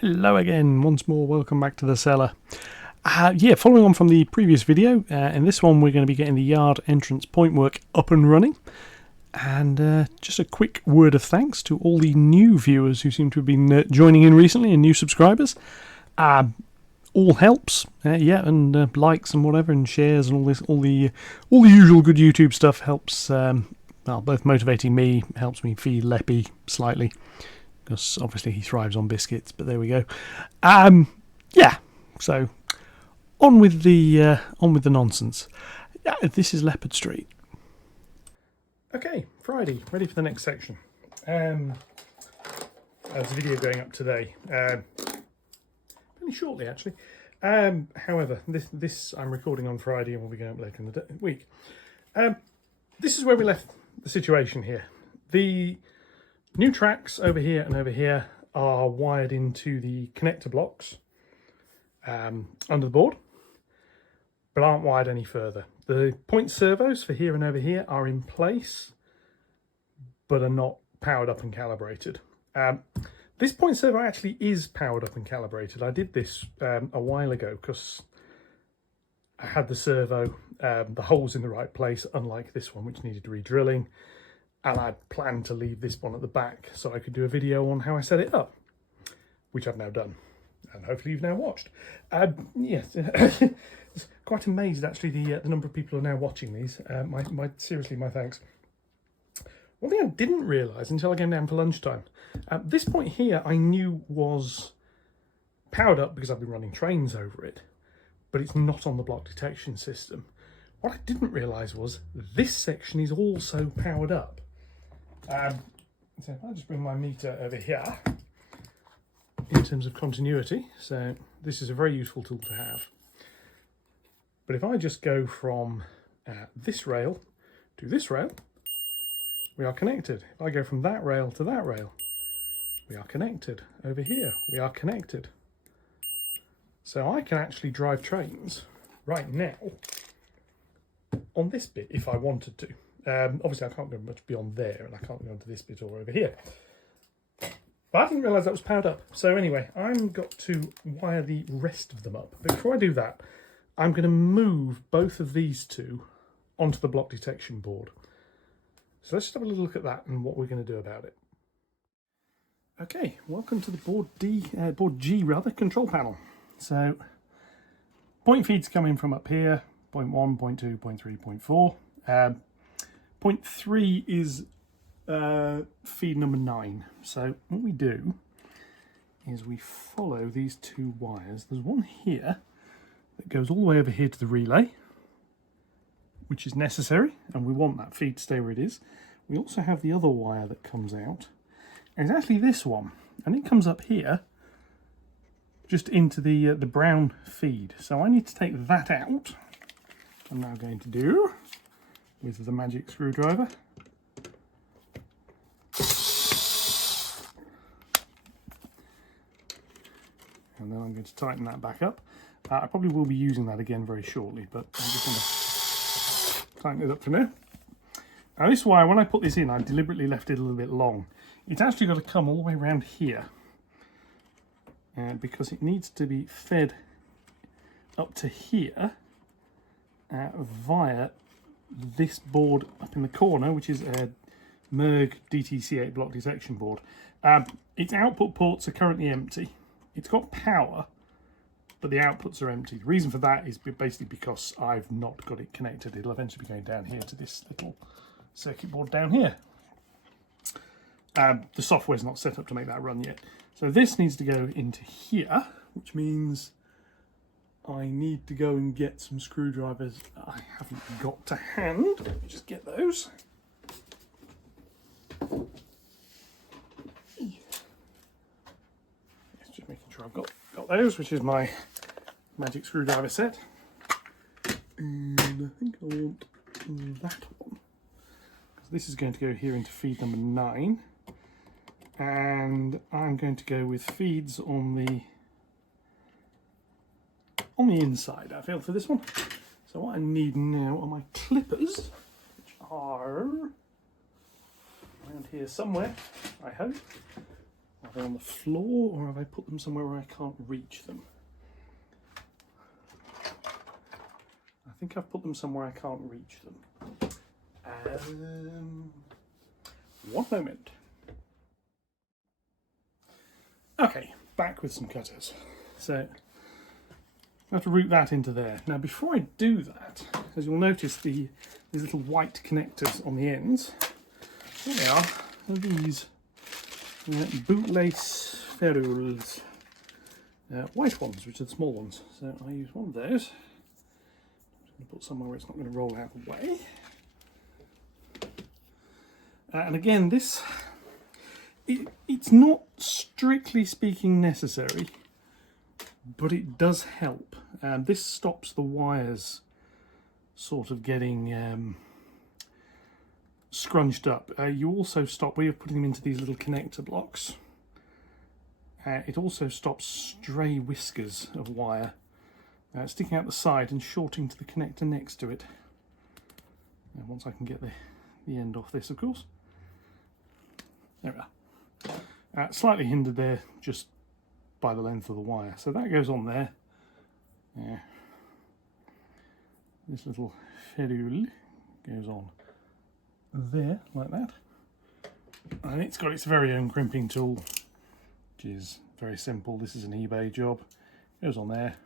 Hello again, once more, welcome back to the cellar. Following on from the previous video, in this one we're going to be getting the yard entrance point work up and running. And just a quick word of thanks to all the new viewers who seem to have been joining in recently and new subscribers. All helps, and likes and whatever and shares and all the usual good YouTube stuff helps. Both motivating me, helps me feed Leppy slightly, because obviously he thrives on biscuits. But there we go. So on with the nonsense. This is Leopard Street. Okay, Friday, ready for the next section. There's a video going up today, fairly shortly actually. However, this I'm recording on Friday and will be going up later in the week. This is where we left the situation here. The new tracks over here and over here are wired into the connector blocks under the board, but aren't wired any further. The point servos for here and over here are in place, but are not powered up and calibrated. This point servo actually is powered up and calibrated. I did this a while ago because I had the servo, the holes in the right place, unlike this one which needed re-drilling, and I planned to leave this one at the back so I could do a video on how I set it up, which I've now done, and hopefully you've now watched. Yes. Quite amazed actually the number of people who are now watching these. Seriously, my thanks. One thing I didn't realise until I came down for lunchtime, this point here I knew was powered up because I've been running trains over it, but it's not on the block detection system. What I didn't realise was this section is also powered up. So if I just bring my meter over here in terms of continuity, so this is a very useful tool to have. But if I just go from this rail to this rail, we are connected. If I go from that rail to that rail, we are connected. Over here, we are connected. So I can actually drive trains right now on this bit if I wanted to. Obviously, I can't go much beyond there, and I can't go onto this bit or over here. But I didn't realise that was powered up. So anyway, I've got to wire the rest of them up. But before I do that, I'm going to move both of these two onto the block detection board. So let's just have a little look at that and what we're going to do about it. Okay, welcome to the board G control panel. So point feeds coming from up here, point 1, point 2, point 3, point 4. Point 3 is feed number 9. So what we do is we follow these two wires. There's one here that goes all the way over here to the relay, which is necessary, and we want that feed to stay where it is. We also have the other wire that comes out, and it's actually this one, and it comes up here just into the brown feed. So I need to take that out. I'm now going to do with the magic screwdriver. And then I'm going to tighten that back up. I probably will be using that again very shortly, but I'm just going to tighten it up for now. Now this wire, when I put this in, I deliberately left it a little bit long. It's actually got to come all the way around here, because it needs to be fed up to here via this board up in the corner, which is a Merg DTC8 block detection board. Its output ports are currently empty. It's got power, but the outputs are empty. The reason for that is basically because I've not got it connected. It'll eventually be going down here to this little circuit board down here. The software's not set up to make that run yet. So this needs to go into here, which means I need to go and get some screwdrivers I haven't got to hand. Let me just get those. Just making sure I've got those, which is my magic screwdriver set. And I think I want that one, because this is going to go here into feed number 9. And I'm going to go with feeds on the inside, I feel, for this one. So what I need now are my clippers, which are around here somewhere, I hope. I'll they on the floor, or have I put them somewhere where I can't reach them? I think I've put them somewhere I can't reach them. One moment. Okay, back with some cutters. So I have to route that into there. Now before I do that, as you'll notice, these little white connectors on the ends, there they are these bootlace ferrules. White ones, which are the small ones. So I use one of those. I'm going to put somewhere where it's not going to roll out the way. And again, it's not strictly speaking necessary, but it does help. This stops the wires sort of getting scrunched up. You also stop, where you're putting them into these little connector blocks, it also stops stray whiskers of wire sticking out the side and shorting to the connector next to it. And once I can get the end off this, of course. There we are. Slightly hindered there just by the length of the wire. So that goes on there. This little ferrule goes on there, like that. And it's got its very own crimping tool, which is very simple. This is an eBay job. Goes on there.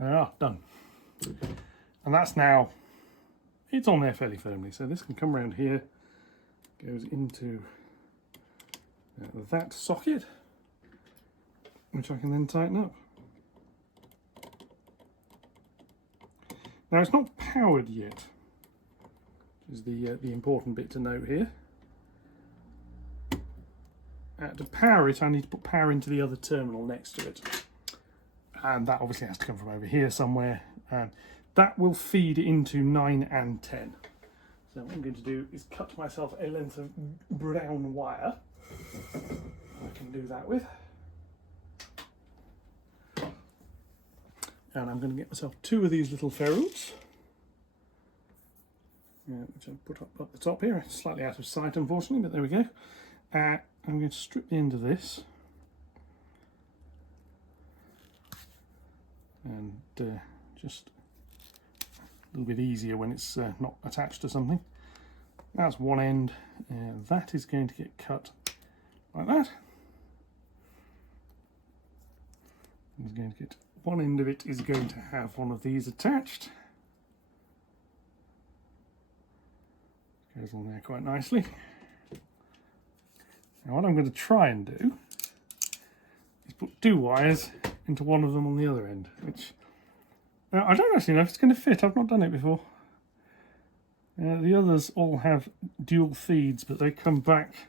There we are, done. And that's now, it's on there fairly firmly. So this can come around here, goes into that socket, which I can then tighten up. Now it's not powered yet, which is the important bit to note here. To power it, I need to put power into the other terminal next to it. And that obviously has to come from over here somewhere. That will feed into 9 and 10. So what I'm going to do is cut myself a length of brown wire. I can do that with. And I'm going to get myself 2 of these little ferrules, which I'll put up the top here. It's slightly out of sight, unfortunately, but there we go. I'm going to strip the end of this and just a little bit easier when it's not attached to something. That's one end. That is going to get cut like that. It's going to get, one end of it is going to have one of these attached. Goes on there quite nicely. Now what I'm going to try and do is put 2 wires into one of them on the other end, which I don't actually know if it's going to fit. I've not done it before. The others all have dual feeds, but they come back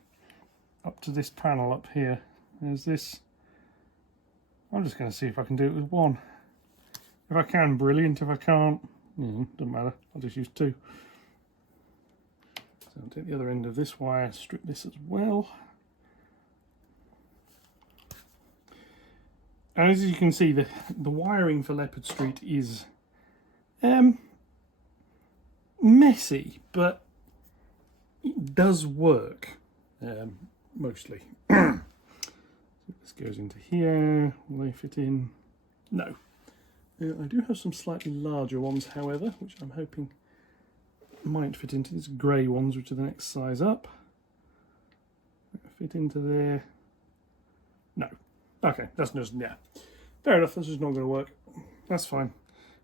up to this panel up here. There's this. I'm just going to see if I can do it with 1. If I can, brilliant. If I can't, doesn't matter. I'll just use 2. So I'll take the other end of this wire, strip this as well. And as you can see, the wiring for Leopard Street is messy, but it does work mostly. This goes into here. Will they fit in? No. I do have some slightly larger ones, however, which I'm hoping might fit into these grey ones, which are the next size up. Fit into there. No. Okay, that's just, yeah. Fair enough, this is not going to work. That's fine.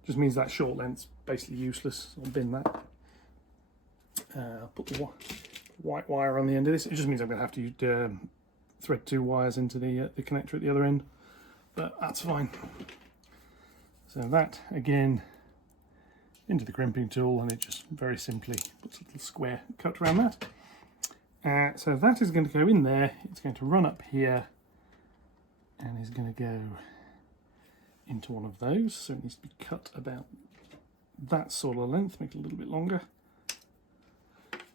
Just means that short length's basically useless. I'll bin that. I'll put the white wire on the end of this. It just means I'm going to have to thread 2 wires into the connector at the other end. But that's fine. So that, again, into the crimping tool, and it just very simply puts a little square cut around that. So that is going to go in there. It's going to run up here, and is going to go into one of those. So it needs to be cut about that sort of length, make it a little bit longer.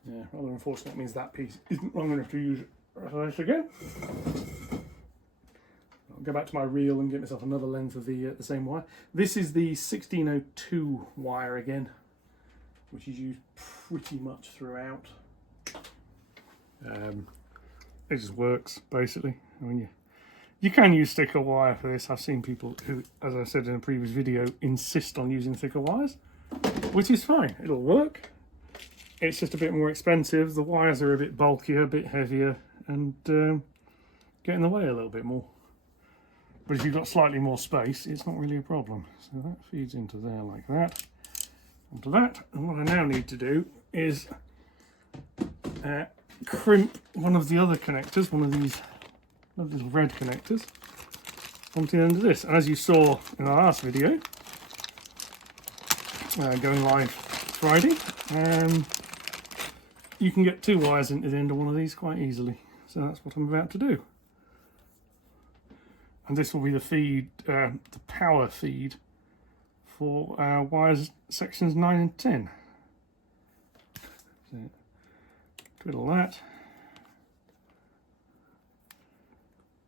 Yeah, rather unfortunate, means that piece isn't long enough to use it again. I'll go back to my reel and get myself another length of the same wire. This is the 1602 wire again, which is used pretty much throughout. it just works basically. I mean, you can use thicker wire for this. I've seen people who, as I said in a previous video, insist on using thicker wires, which is fine. It'll work. It's just a bit more expensive. The wires are a bit bulkier, a bit heavier, and get in the way a little bit more. But if you've got slightly more space, it's not really a problem. So that feeds into there like that, onto that. And what I now need to do is crimp one of the other connectors, one of these little red connectors, onto the end of this. As you saw in our last video, going live Friday, you can get 2 wires into the end of one of these quite easily. So that's what I'm about to do. And this will be the feed, the power feed for wires sections 9 and 10. So, twiddle that.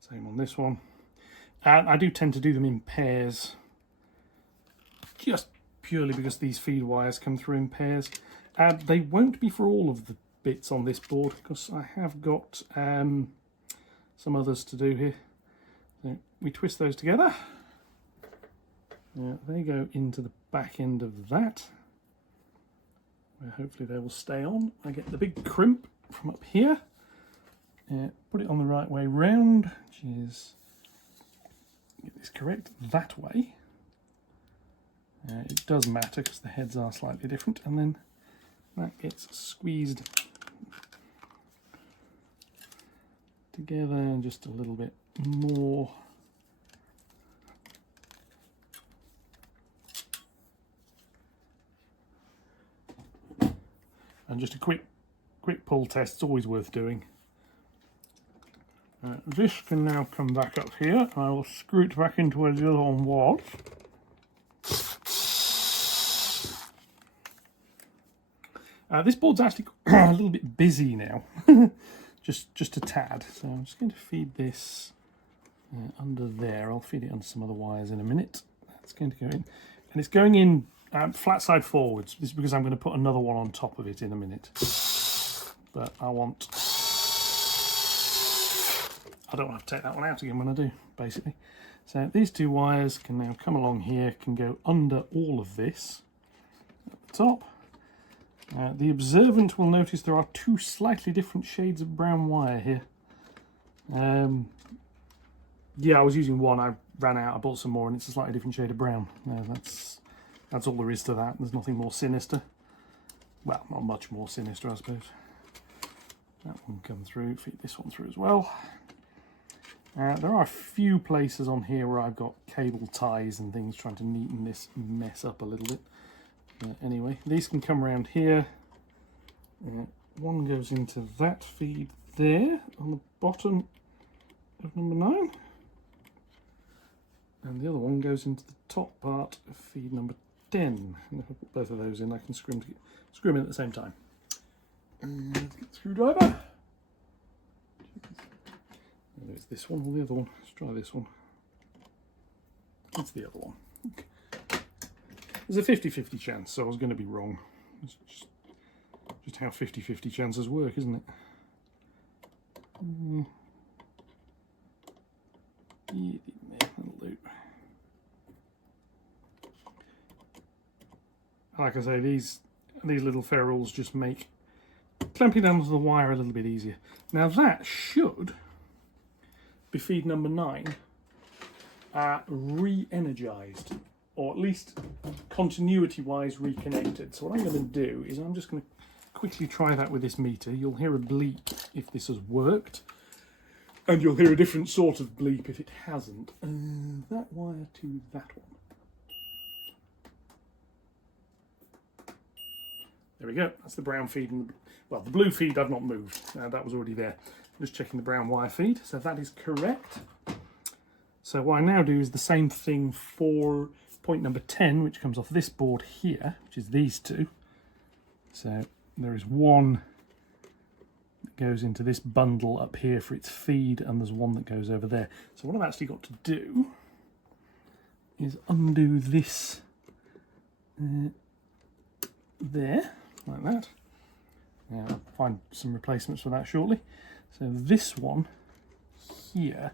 Same on this one. I do tend to do them in pairs, just purely because these feed wires come through in pairs. They won't be for all of the bits on this board because I have got some others to do here. So we twist those together. They go into the back end of that, where hopefully they will stay on. I get the big crimp from up here. Put it on the right way round, which is, get this correct, that way. It does matter because the heads are slightly different, and then that gets squeezed together just a little bit more. And just a quick pull test, it's always worth doing. This can now come back up here. I will screw it back into where the other one was. This board's actually a little bit busy now, just a tad. So I'm just going to feed this under there. I'll feed it under some other wires in a minute. That's going to go in, and it's going in flat side forwards. This is because I'm going to put another one on top of it in a minute. But I don't want to take that one out again when I do, basically. So these 2 wires can now come along here, can go under all of this at the top. The observant will notice there are 2 slightly different shades of brown wire here. Yeah, I was using one, I ran out, I bought some more, and it's a slightly different shade of brown. That's all there is to that. There's nothing more sinister. Well, not much more sinister, I suppose. That one come through, feed this one through as well. There are a few places on here where I've got cable ties and things trying to neaten this mess up a little bit. Anyway, these can come around here. One goes into that feed there on the bottom of number 9. And the other one goes into the top part of feed number 10. And if I put both of those in, I can screw them in at the same time. And let's get the screwdriver. There's this one or the other one. Let's try this one. That's the other one. Okay. There's a 50-50 chance, so I was going to be wrong. It's just how 50-50 chances work, isn't it? Yeah, that'll do. Like I say, these little ferrules just make clamping down to the wire a little bit easier. Now that should be feed number 9 re-energized, or at least continuity-wise reconnected. So what I'm going to do is I'm just going to quickly try that with this meter. You'll hear a bleep if this has worked, and you'll hear a different sort of bleep if it hasn't. That wire to that one. There we go, that's the brown feed. And well, the blue feed I've not moved, that was already there. Just checking the brown wire feed, so that is correct. So what I now do is the same thing for point number 10, which comes off this board here, which is these 2. So there is one that goes into this bundle up here for its feed, and there's one that goes over there. So what I've actually got to do is undo this there, like that. I'll find some replacements for that shortly. So this one here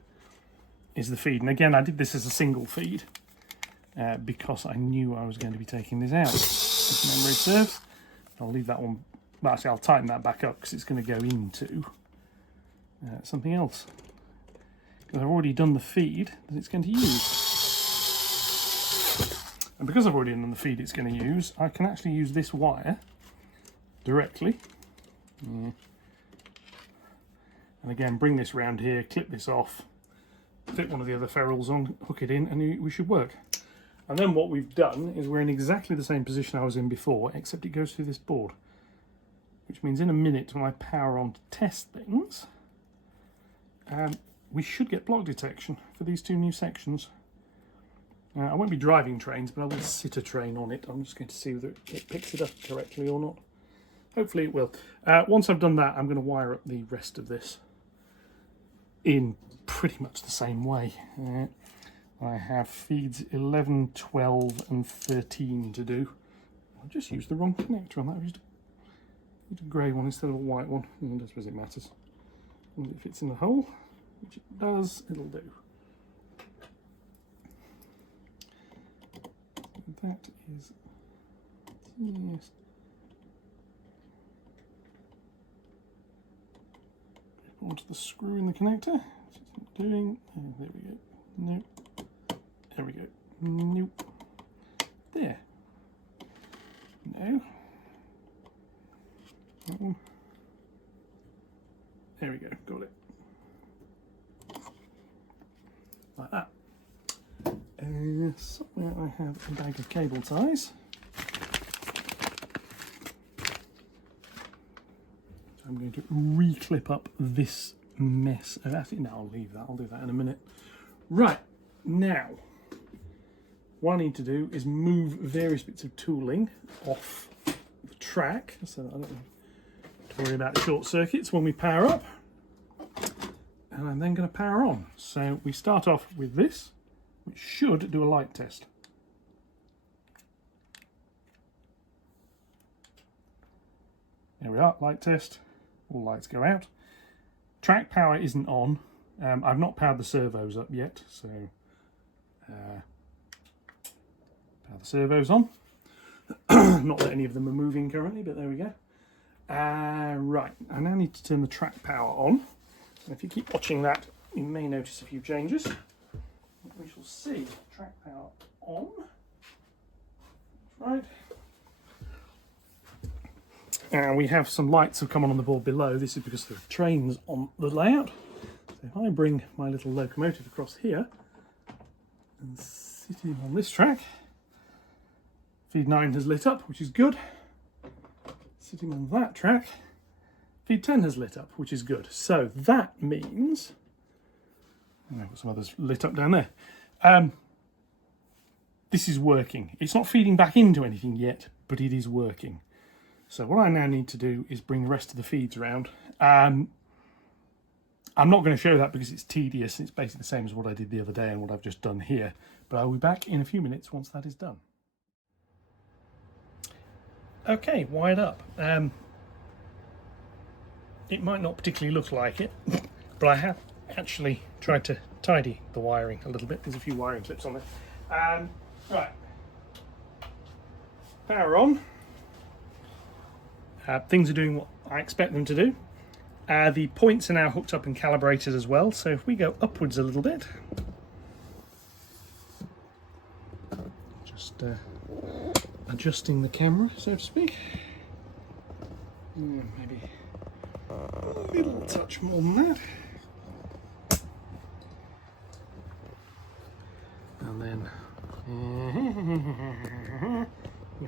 is the feed. And again, I did this as a single feed because I knew I was going to be taking this out. If memory serves, I'll leave that one. Well, actually, I'll tighten that back up because it's going to go into something else. Because I've already done the feed that it's going to use. And because I've already done the feed it's going to use, I can actually use this wire directly. Yeah. And again, bring this round here, clip this off, fit one of the other ferrules on, hook it in, and we should work. And then what we've done is we're in exactly the same position I was in before, except it goes through this board. Which means in a minute, when I power on to test things, we should get block detection for these two new sections. I won't be driving trains, but I will sit a train on it. I'm just going to see whether it picks it up correctly or not. Hopefully it will. Once I've done that, I'm going to wire up the rest of this in pretty much the same way. I have feeds 11, 12 and 13 to do. I just used the wrong connector on that. I used a grey one instead of a white one. I suppose it matters. And if it fits in the hole, which it does, it'll do. That is, yes. Onto the screw in the connector. Which is not doing. Oh, there we go. Nope. There we go. Nope. There. No. That one. There we go. Got it. Like that. Somewhere I have a bag of cable ties. I'm going to re-clip up this mess. Actually, no, I'll leave that. I'll do that in a minute. Right, now, what I need to do is move various bits of tooling off the track so that I don't have to worry about short circuits when we power up. And I'm then going to power on. So we start off with this, which should do a light test. There we are, light test. All lights go out. Track power isn't on. I've not powered the servos up yet, so power the servos on. Not that any of them are moving currently, but there we go. Right, I now need to turn the track power on. And if you keep watching that, you may notice a few changes. We shall see. Track power on. Right. And we have some lights have come on the board below. This is because there are trains on the layout. So if I bring my little locomotive across here and sit him on this track, feed 9 has lit up, which is good. Sitting on that track, feed 10 has lit up, which is good. So that means, I've got some others lit up down there. This is working. It's not feeding back into anything yet, but it is working. So what I now need to do is bring the rest of the feeds around. I'm not going to show that because it's tedious. It's basically the same as what I did the other day and what I've just done here. But I'll be back in a few minutes once that is done. Okay, wired up. It might not particularly look like it, but I have actually tried to tidy the wiring a little bit. There's a few wiring clips on there. Right. Power on. Things are doing what I expect them to do. The points are now hooked up and calibrated as well, so if we go upwards a little bit, just adjusting the camera, so to speak, maybe a little touch more than that, and then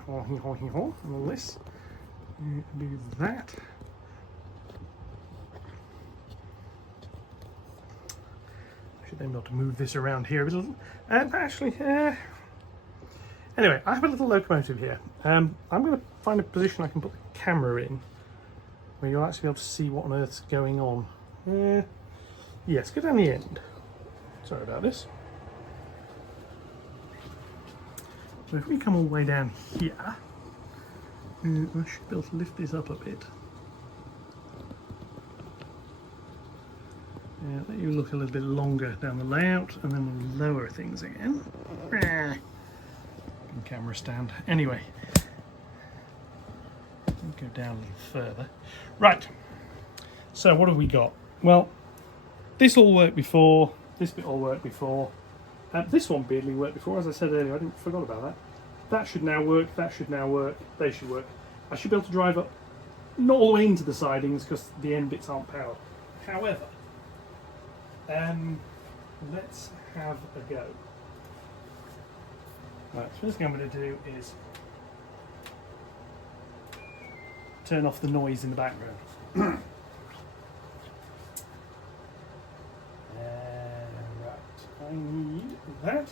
and all this. Do that. I should then be able to move this around here a little. Actually, anyway, I have a little locomotive here. I'm going to find a position I can put the camera in where you'll actually be able to see what on earth's going on. Yes, go down the end. Sorry about this. So if we come all the way down here, I should be able to lift this up a bit. Let you look a little bit longer down the layout, and then we'll lower things again. Camera stand. Anyway, go down a little further. Right. So what have we got? Well, this all worked before. This bit all worked before. This one weirdly worked before, as I said earlier. I forgot about that. That should now work. That should now work. They should work. I should be able to drive up, not all the way into the sidings because the end bits aren't powered. However, let's have a go. Right, so first thing I'm going to do is turn off the noise in the background. Right, I need that.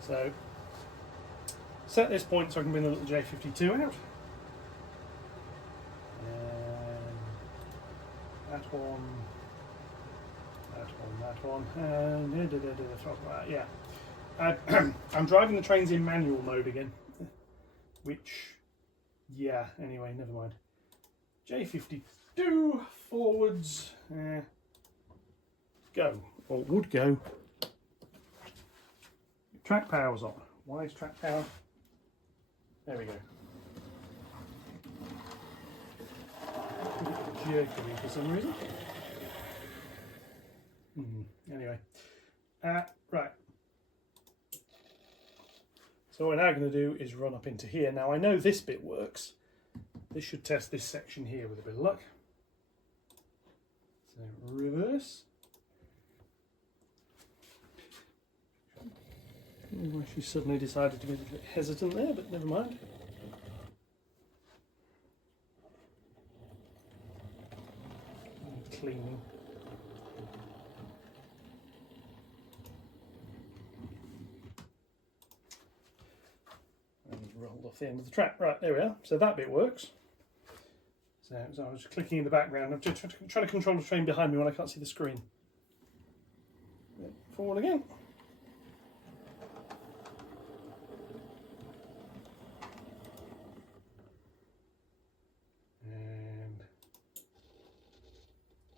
So, set this point so I can bring the little J52 out. And that one. That one, and yeah. I'm driving the trains in manual mode again, which, yeah, anyway, never mind. J52, forwards, go, or would go. Track power's on. Why is track power? There we go. Jerky for some reason. Anyway, right. So what we're now going to do is run up into here. Now I know this bit works. This should test this section here with a bit of luck. So reverse. She suddenly decided to be a bit hesitant there, but never mind. Cleaning. Rolled off the end of the track. Right, there we are. So that bit works. So I was clicking in the background. I'm just trying to control the train behind me when I can't see the screen. Forward again. And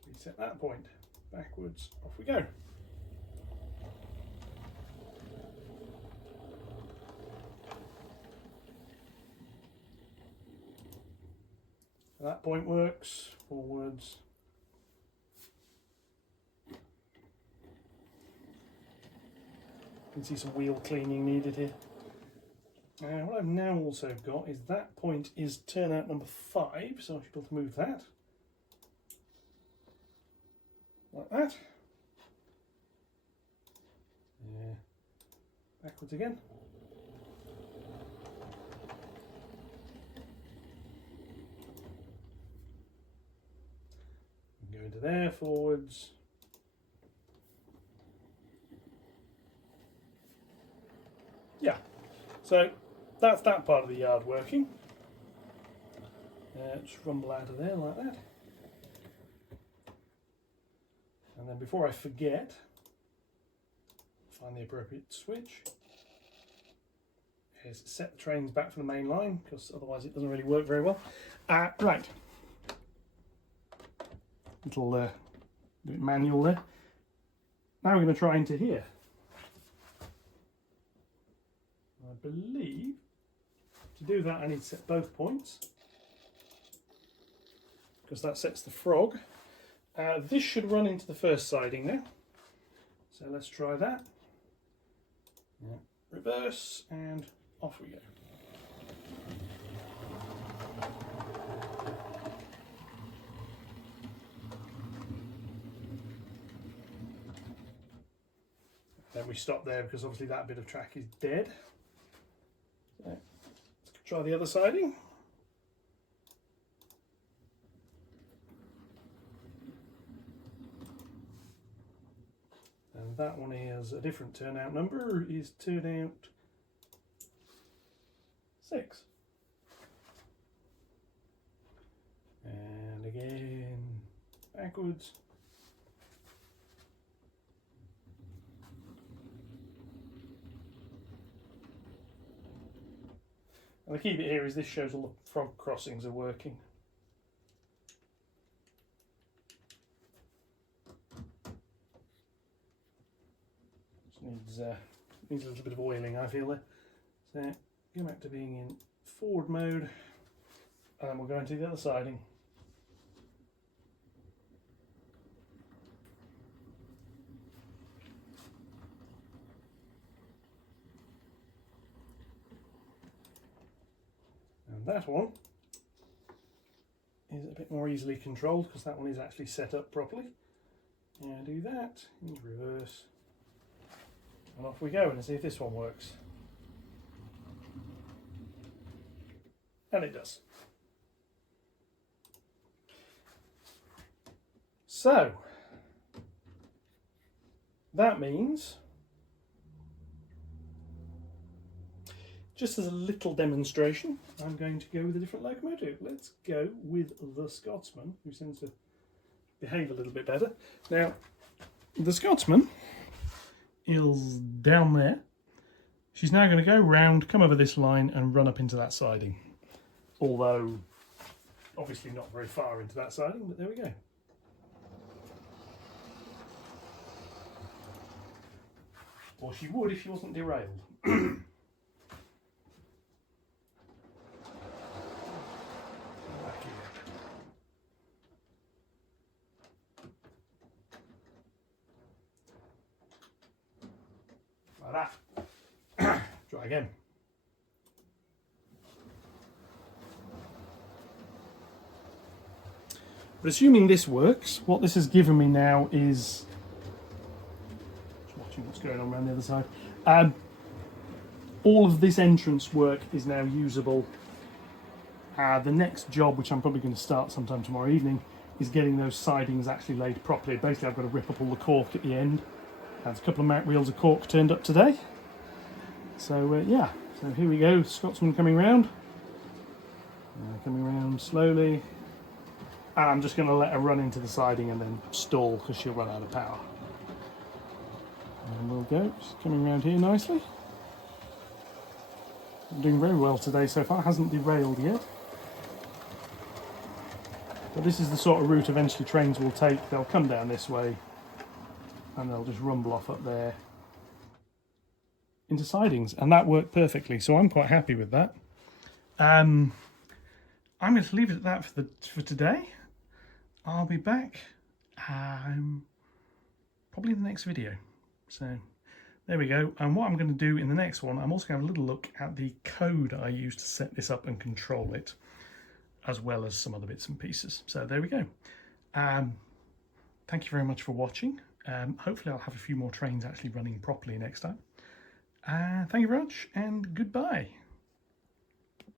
reset that point. Backwards. Off we go. That point works, forwards. You can see some wheel cleaning needed here. And what I've now also got is that point is turnout number 5, so I should be able to move that. Like that. Yeah. Backwards again. Go into there, forwards. Yeah, so that's that part of the yard working. Just rumble out of there like that. And then before I forget, find the appropriate switch. Is set the trains back from the main line, because otherwise it doesn't really work very well. Right. Little manual there. Now we're going to try into here. I believe to do that I need to set both points, because that sets the frog. This should run into the first siding now. So let's try that. Yeah. Reverse and off we go. Then we stop there because obviously that bit of track is dead. So let's try the other siding. And that one is a different turnout number, is turnout 6. And again, backwards. And the key bit here is this shows all the frog crossings are working. needs a little bit of oiling, I feel there. So go back to being in forward mode, and then we'll go into the other siding. And that one is a bit more easily controlled because that one is actually set up properly. And do that in reverse, and off we go and see if this one works. And it does. So that means, just as a little demonstration, I'm going to go with a different locomotive. Let's go with the Scotsman, who seems to behave a little bit better. Now, the Scotsman is down there. She's now going to go round, come over this line and run up into that siding. Although, obviously not very far into that siding, but there we go. Or she would if she wasn't derailed. Like that. Try again. But assuming this works, what this has given me now is, just watching what's going on around the other side, all of this entrance work is now usable. The next job, which I'm probably going to start sometime tomorrow evening, is getting those sidings actually laid properly. Basically, I've got to rip up all the cork at the end. There's a couple of Mac reels of cork turned up today. So yeah, so here we go, Scotsman coming round. Coming round slowly. And I'm just going to let her run into the siding and then stall because she'll run out of power. And we'll go, she's coming around here nicely. Doing very well today so far, hasn't derailed yet. But this is the sort of route eventually trains will take. They'll come down this way and they'll just rumble off up there into sidings, and that worked perfectly, so I'm quite happy with that. I'm going to leave it at that for today. I'll be back probably in the next video. So there we go. And what I'm going to do in the next one, I'm also going to have a little look at the code I used to set this up and control it, as well as some other bits and pieces. So there we go. Thank you very much for watching. Hopefully I'll have a few more trains actually running properly next time. Thank you very much, and goodbye.